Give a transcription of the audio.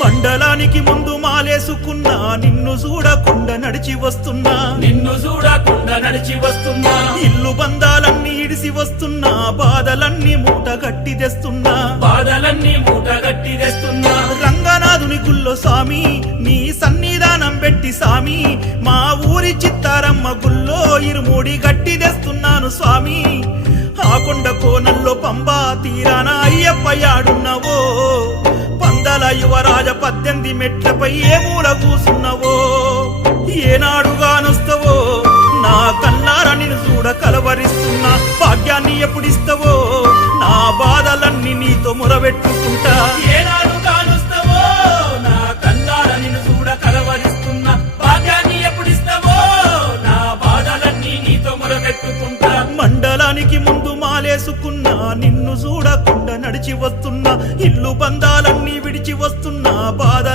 మండలానికి ముందు మాలేసుకున్నా నిన్ను చూడకుండా నడిచి వస్తున్నా ఇల్లు బంధాలన్నీ ఇడిసి వస్తున్నా బాధలన్నీ మూట గట్టి తెస్తున్నా రంగనాథుని గుల్లో స్వామి నీ సన్నిధానం పెట్టి స్వామి మా ఊరి చిత్తారమ్మ గుల్లో ఇరుముడి గట్టి తెస్తున్నాను స్వామి ఆ కొండ కోనల్లో పంబా తీరాన అయ్యప్ప యాడున్నవో పందల యువరాజ 18 మెట్లపై ఏ మూల కూసున్నవో ఏనాడుగానొస్తవో నా కల్లార నిన్ను చూడ కలవరిస్తున్నా భాగ్యాన్ని ఎప్పుడిస్తవో నా బాధలన్నీ నీతో మొరబెట్టుకుంటా ఏనాడుగానొస్తవో నా కల్లార నిన్ను చూడ కలవరిస్తున్నా భాగ్యాన్ని ఎప్పుడిస్తవో నా బాధలన్నీ నీతో మొరబెట్టుకుంటా మండలానికి ముందు మాలేసుకున్నా నిన్ను చూడకుండా నడిచి వస్తున్నా ఇల్లు బంధాలన్నీ విడిచి వస్తున్నా బాధ